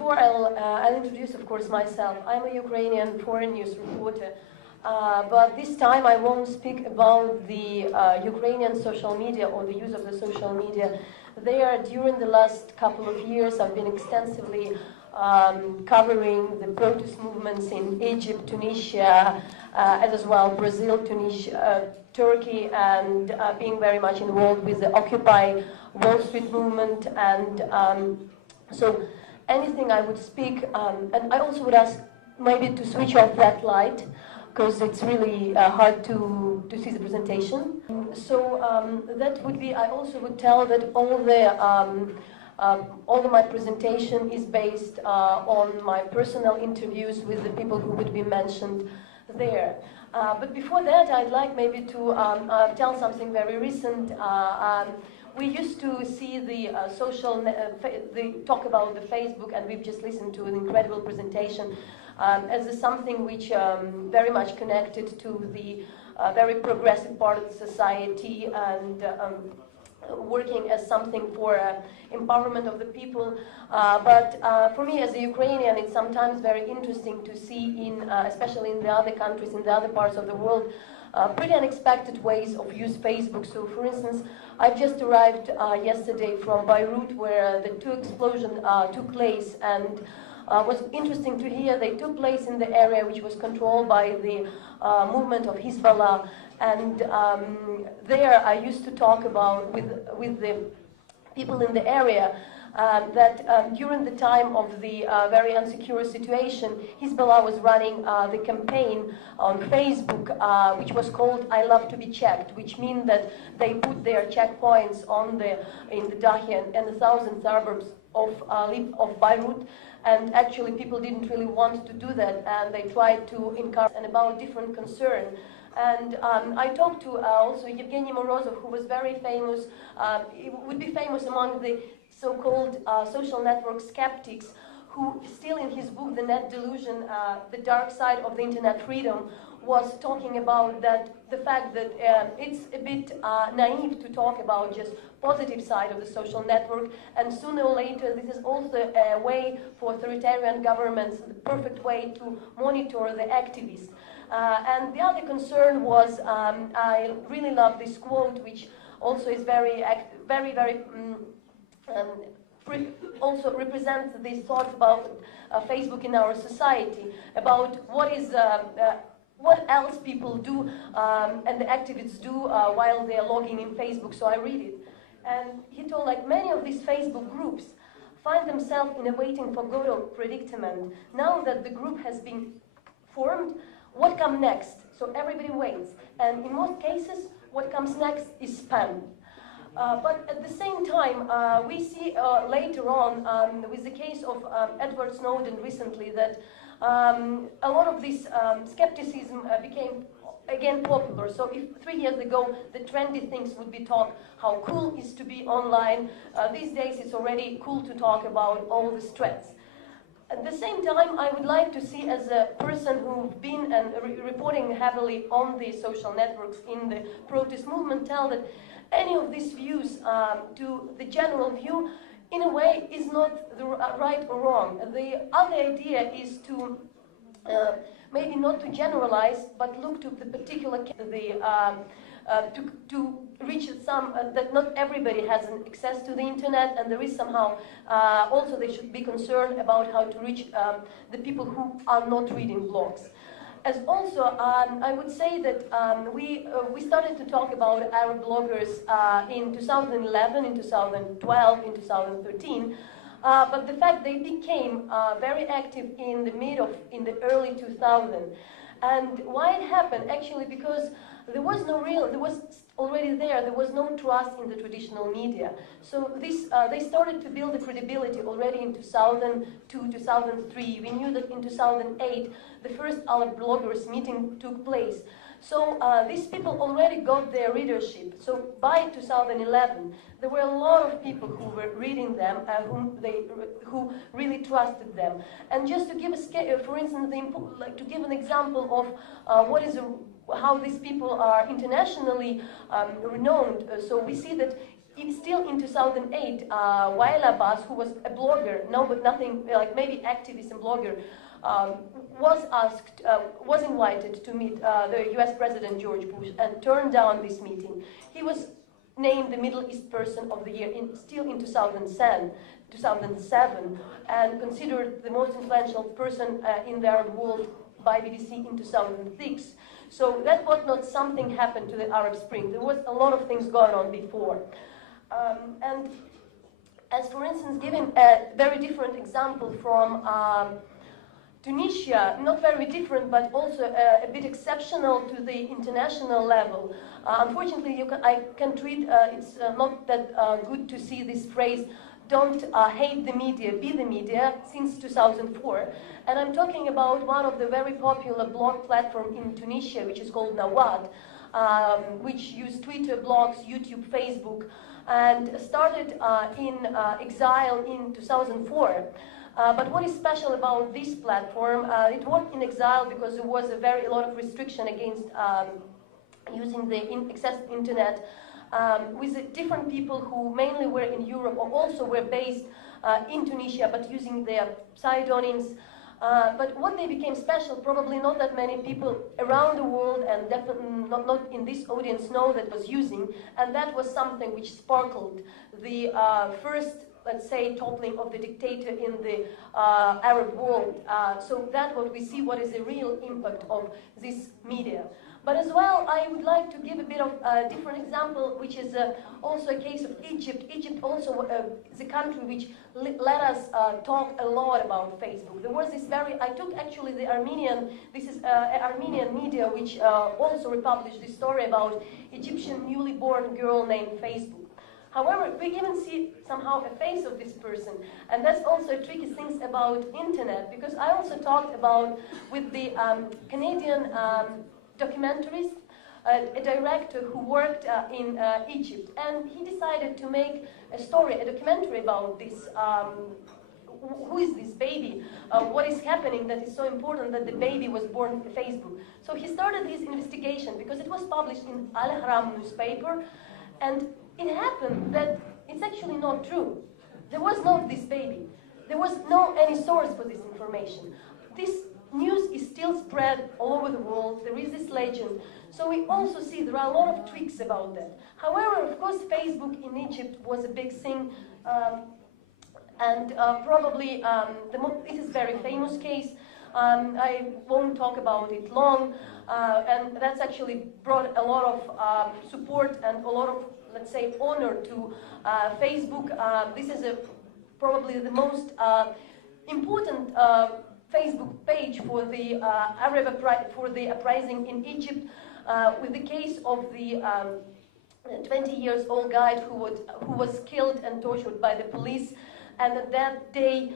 Before I'll introduce, of course, myself. I'm a Ukrainian foreign news reporter, but this time I won't speak about the Ukrainian social media or the use of the social media. There, during the last couple of years, I've been extensively covering the protest movements in Egypt, Tunisia, as well Brazil, Tunisia, Turkey, and being very much involved with the Occupy Wall Street movement, and so anything I would speak, and I also would ask maybe to switch off that light, because it's really hard to see the presentation. So that would be, I also would tell that all of my presentation is based on my personal interviews with the people who would be mentioned there. But before that, I'd like maybe to tell something very recent. We used to see the talk about the Facebook, and we've just listened to an incredible presentation as something which very much connected to the very progressive part of the society and working as something for empowerment of the people. But for me as a Ukrainian, it's sometimes very interesting to see especially in the other countries, in the other parts of the world, pretty unexpected ways of use Facebook. So for instance, I've just arrived yesterday from Beirut, where the two explosions took place, and was interesting to hear they took place in the area which was controlled by the movement of Hezbollah. And there I used to talk about with the people in the area that during the time of the very insecure situation, Hezbollah was running the campaign on Facebook, which was called "I Love to Be Checked," which means that they put their checkpoints in the Dahian and the southern suburbs of Beirut. And actually, people didn't really want to do that, and they tried to encourage and about different concern. And I talked to also Yevgeny Morozov, who was very famous. He would be famous among the so-called social network skeptics, who still in his book, The Net Delusion, The Dark Side of the Internet Freedom, was talking about the fact that it's a bit naive to talk about just positive side of the social network, and sooner or later this is also a way for authoritarian governments, the perfect way to monitor the activists. And the other concern was, I really love this quote, which also is very also represents these thoughts about Facebook in our society, about what else people do and the activists do while they are logging in Facebook. So I read it. And he told, like, many of these Facebook groups find themselves in a waiting for Godot predicament. Now that the group has been formed, what comes next? So everybody waits. And in most cases, what comes next is spam. But at the same time, we see later on, with the case of Edward Snowden recently, that a lot of this skepticism became again popular. So if 3 years ago the trendy things would be talk how cool it is to be online, these days it's already cool to talk about all the threats. At the same time, I would like to see, as a person who's been reporting heavily on the social networks in the protest movement, tell that any of these views to the general view, in a way, is not the right or wrong. The other idea is to maybe not to generalize, but look to the particular to reach some that not everybody has an access to the internet, and there is somehow also they should be concerned about how to reach the people who are not reading blogs. As also, I would say that we started to talk about Arab bloggers in 2011, in 2012, in 2013. But the fact they became very active in the early 2000s. And why it happened? Actually, because there was no trust in the traditional media. So they started to build the credibility already in 2002, 2003. We knew that in 2008, the first Arab bloggers meeting took place. So these people already got their readership. So by 2011, there were a lot of people who were reading them, who really trusted them. And just to give for instance, to give an example of how these people are internationally renowned. So we see that Still in 2008, Wael Abbas, who was a blogger, no, but nothing like maybe activist and blogger, was invited to meet the U.S. President George Bush and turned down this meeting. He was named the Middle East Person of the Year still in 2007, and considered the most influential person in the Arab world by BBC in 2006. So that was not something happened to the Arab Spring. There was a lot of things going on before. And as for instance, giving a very different example from Tunisia, not very different, but also a bit exceptional to the international level. Unfortunately, I can treat, it's not that good to see this phrase, don't hate the media, be the media, since 2004. And I'm talking about one of the very popular blog platforms in Tunisia, which is called Nawad, which used Twitter, blogs, YouTube, Facebook, and started in exile in 2004. But what is special about this platform, it worked in exile because there was a lot of restriction against using the access to internet, with different people who mainly were in Europe or also were based in Tunisia, but using their pseudonyms. But what they became special, probably not that many people around the world, and definitely not in this audience, know that was using, and that was something which sparkled the first, let's say, toppling of the dictator in the Arab world. So that's what we see, what is the real impact of this media. But as well, I would like to give a bit of a different example, which is also a case of Egypt. Egypt also is a country which let us talk a lot about Facebook. There was this I took actually the Armenian, this is Armenian media, which also republished this story about Egyptian newly born girl named Facebook. However, we even see somehow a face of this person, and that's also a tricky thing about internet, because I also talked about with the Canadian documentarist, a director who worked in Egypt, and he decided to make a documentary about this, who is this baby, what is happening that is so important that the baby was born on Facebook. So he started his investigation because it was published in Al Ahram newspaper, and it happened that it's actually not true. There was not this baby. There was no any source for this information. This news is still spread all over the world. There is this legend. So we also see there are a lot of tweaks about that. However, of course, Facebook in Egypt was a big thing, and probably it is a very famous case. I won't talk about it long, and that's actually brought a lot of support and a lot of, let's say, honor to Facebook. This is probably the most important Facebook page for the uprising in Egypt, with the case of the 20-year-old guy who was killed and tortured by the police. And that day,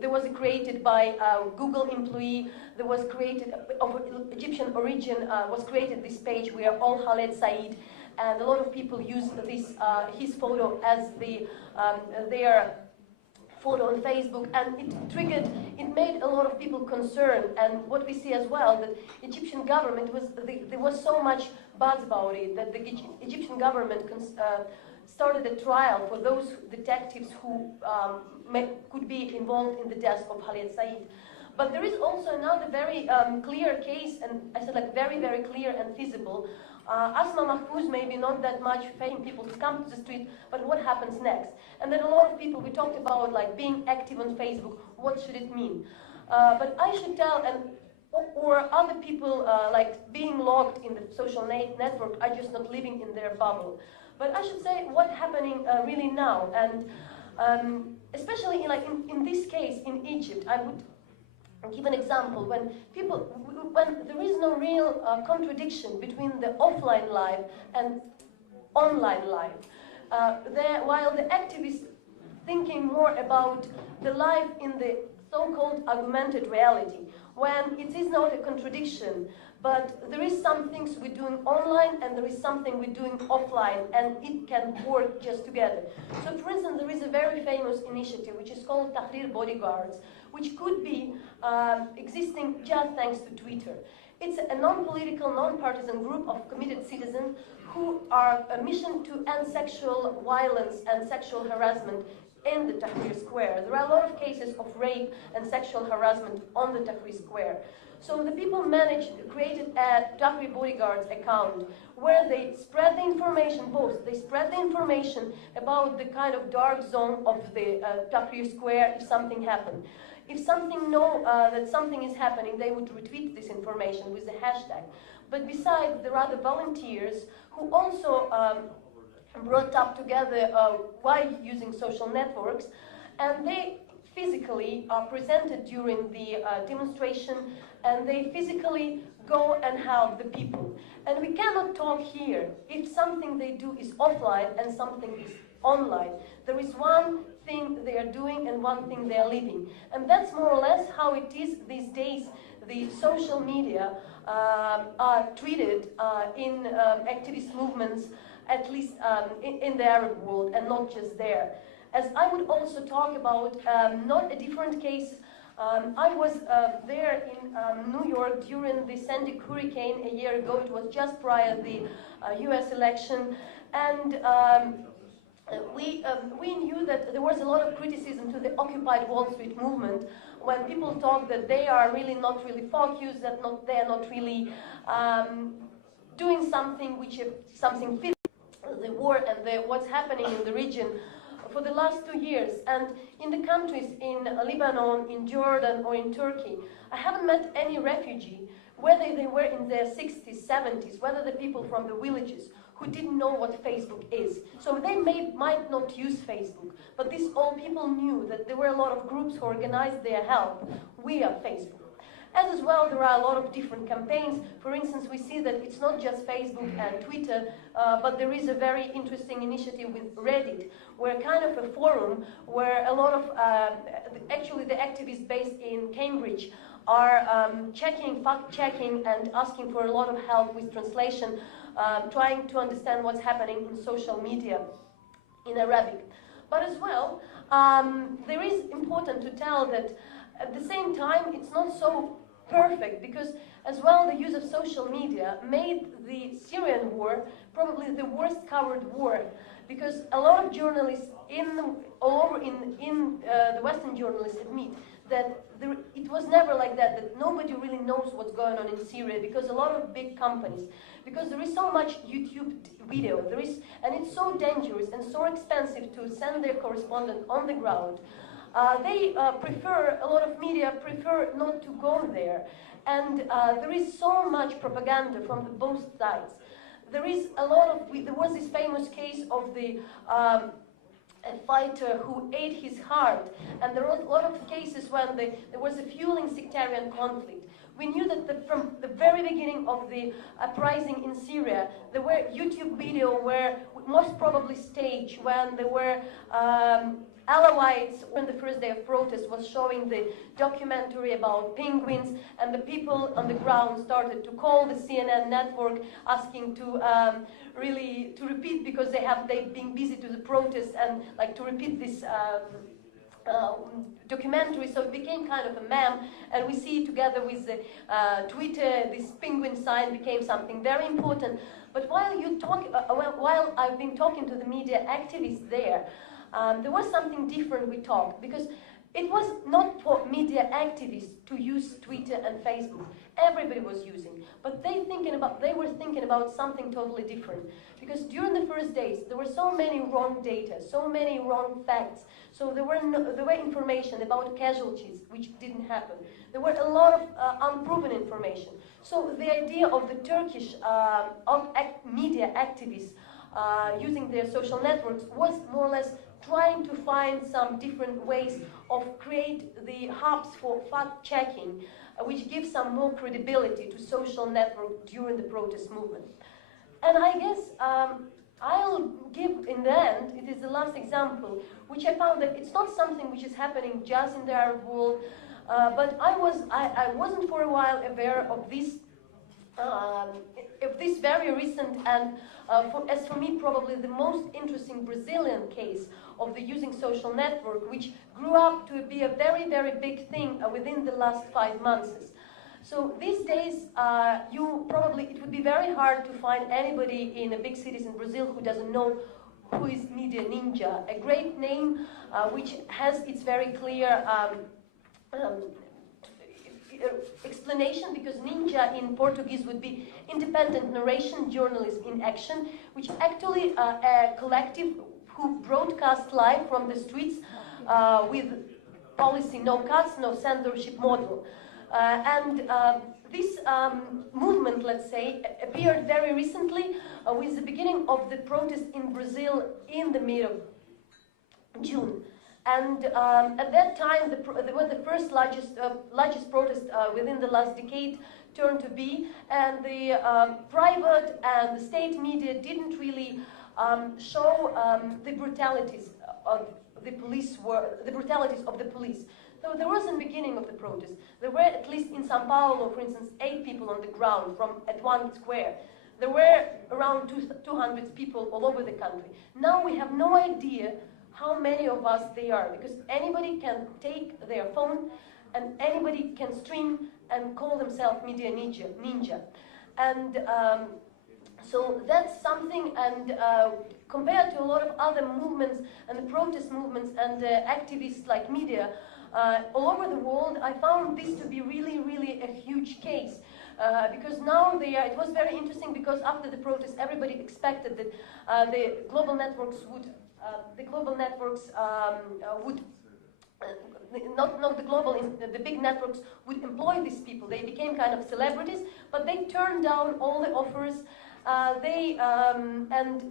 there was created by a Google employee, there was created of Egyptian origin, was created this page where all Khaled Said, and a lot of people used this his photo as their photo on Facebook, and it made a lot of people concerned. And what we see as well, that Egyptian government there was so much buzz about it that the Egyptian government started a trial for those detectives who could be involved in the death of Khaled Said. But there is also another very clear case, and I said like very, very clear and feasible. Asma Mahfouz, maybe not that much famous people to come to the street, but what happens next? And then a lot of people, we talked about like being active on Facebook, what should it mean? But I should tell, or other people like being logged in the social network are just not living in their bubble. But I should say what's happening really now, and especially in this case in Egypt, I would give an example. When there is no real contradiction between the offline life and online life, while the activists thinking more about the life in the so-called augmented reality, when it is not a contradiction, but there is some things we're doing online and there is something we're doing offline, and it can work just together. So for instance, there is a very famous initiative which is called Tahrir Bodyguards, which could be existing just thanks to Twitter. It's a non-political, non-partisan group of committed citizens who are a mission to end sexual violence and sexual harassment in the Tahrir Square. There are a lot of cases of rape and sexual harassment on the Tahrir Square. So the people created a Tahrir Bodyguards account where they spread the information, they spread the information about the kind of dark zone of the Tahrir Square if something happened. If something that something is happening, they would retweet this information with the hashtag. But besides, there are the volunteers who also brought up together while using social networks, and they physically are presented during the demonstration, and they physically go and help the people. And we cannot talk here if something they do is offline and something is online. There is one thing they are doing and one thing they are living. And that's more or less how it is these days. The social media are treated in activist movements, at least in the Arab world, and not just there. As I would also talk about not a different case. I was there in New York during the Sandy hurricane a year ago. It was just prior to the US election, and we knew that there was a lot of criticism to the Occupy Wall Street movement when people talk that they are really not really focused, that they are not really doing something something fits the war and what's happening in the region for the last 2 years. And in the countries in Lebanon, in Jordan, or in Turkey, I haven't met any refugee, whether they were in their 60s, 70s, whether the people from the villages, who didn't know what Facebook is. So they might not use Facebook, but these old people knew that there were a lot of groups who organized their help via Facebook. As well, there are a lot of different campaigns. For instance, we see that it's not just Facebook and Twitter, but there is a very interesting initiative with Reddit, where kind of a forum where a lot of, actually the activists based in Cambridge are fact-checking and asking for a lot of help with translation, trying to understand what's happening in social media in Arabic. But as well, there is important to tell that at the same time, it's not so perfect, because as well the use of social media made the Syrian war probably the worst covered war, because a lot of journalists all over the Western journalists admit that it was never like that nobody really knows what's going on in Syria, because a lot of big companies, because there is so much YouTube video, and it's so dangerous and so expensive to send their correspondent on the ground. A lot of media prefer not to go there. And there is so much propaganda from both sides. There was this famous case of a fighter who ate his heart. And there were a lot of cases when there was a fueling sectarian conflict. We knew that from the very beginning of the uprising in Syria, there were YouTube videos where most probably staged when there were Alawites, when the first day of protest was showing the documentary about penguins, and the people on the ground started to call the CNN network asking to really to repeat, because they've been busy to the protest and like to repeat this documentary. So it became kind of a meme, and we see together with the Twitter, this penguin sign became something very important. But while I've been talking to the media activists there was something different we talked, because it was not for media activists to use Twitter and Facebook. Everybody was using, but they were thinking about something totally different. Because during the first days, there were so many wrong data, so many wrong facts. So there were information about casualties, which didn't happen. There were a lot of unproven information. So the idea of the Turkish media activists using their social networks was more or less trying to find some different ways of create the hubs for fact-checking, which gives some more credibility to social network during the protest movement. And I guess I'll give, in the end, it is the last example, which I found that it's not something which is happening just in the Arab world, but I wasn't for a while aware of this very recent and, as for me, probably the most interesting Brazilian case of the using social network, which grew up to be a very, very big thing within the last 5 months. So these days, it would be very hard to find anybody in the big cities in Brazil who doesn't know who is Media Ninja, a great name which has its very clear explanation, because ninja in Portuguese would be independent narration journalism in action, which actually a collective who broadcast live from the streets with policy no cuts, no censorship model. This movement, let's say, appeared very recently with the beginning of the protest in Brazil in the mid of June. And at that time, there was the first largest protest within the last decade turned to be, and the private and the state media didn't really show the brutalities of the police. So there was a beginning of the protest. There were, at least in São Paulo, for instance, 8 people on the ground at one square. There were around 200 people all over the country. Now we have no idea how many of us they are, because anybody can take their phone and anybody can stream and call themselves Media Ninja. And so that's something, and compared to a lot of other movements and the protest movements and activists like media all over the world, I found this to be really, really a huge case. Because now it was very interesting, because after the protest everybody expected that the global networks would the big networks would employ these people. They became kind of celebrities, but they turned down all the offers. And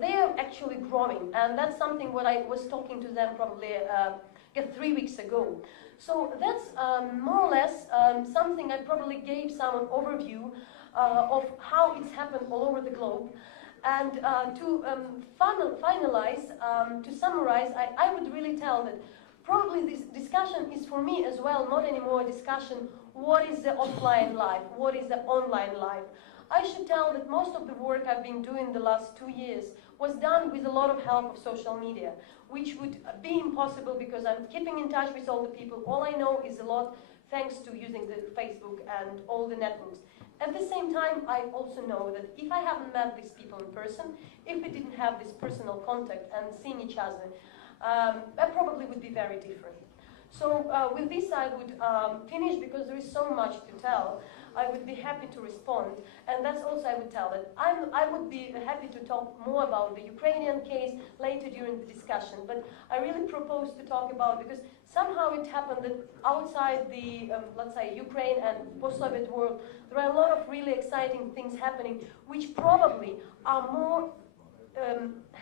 they are actually growing, and that's something what I was talking to them probably 3 weeks ago. So that's more or less something I probably gave some overview of how it's happened all over the globe. And to finalize, to summarize, I would really tell that probably this discussion is for me as well not anymore a discussion what is the offline life, what is the online life. I should tell that most of the work I've been doing the last 2 years was done with a lot of help of social media, which would be impossible because I'm keeping in touch with all the people. All I know is a lot thanks to using the Facebook and all the networks. At the same time, I also know that if I haven't met these people in person, if we didn't have this personal contact and seeing each other, that probably would be very different. So with this I would finish, because there is so much to tell. I would be happy to respond, and that's also I would tell that I would be happy to talk more about the Ukrainian case later during the discussion, but I really propose to talk about, because somehow it happened that outside the, let's say, Ukraine and post-Soviet world, there are a lot of really exciting things happening, which probably are more,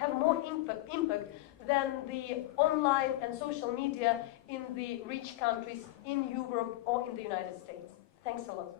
have more impact than the online and social media in the rich countries in Europe or in the United States. Thanks a lot.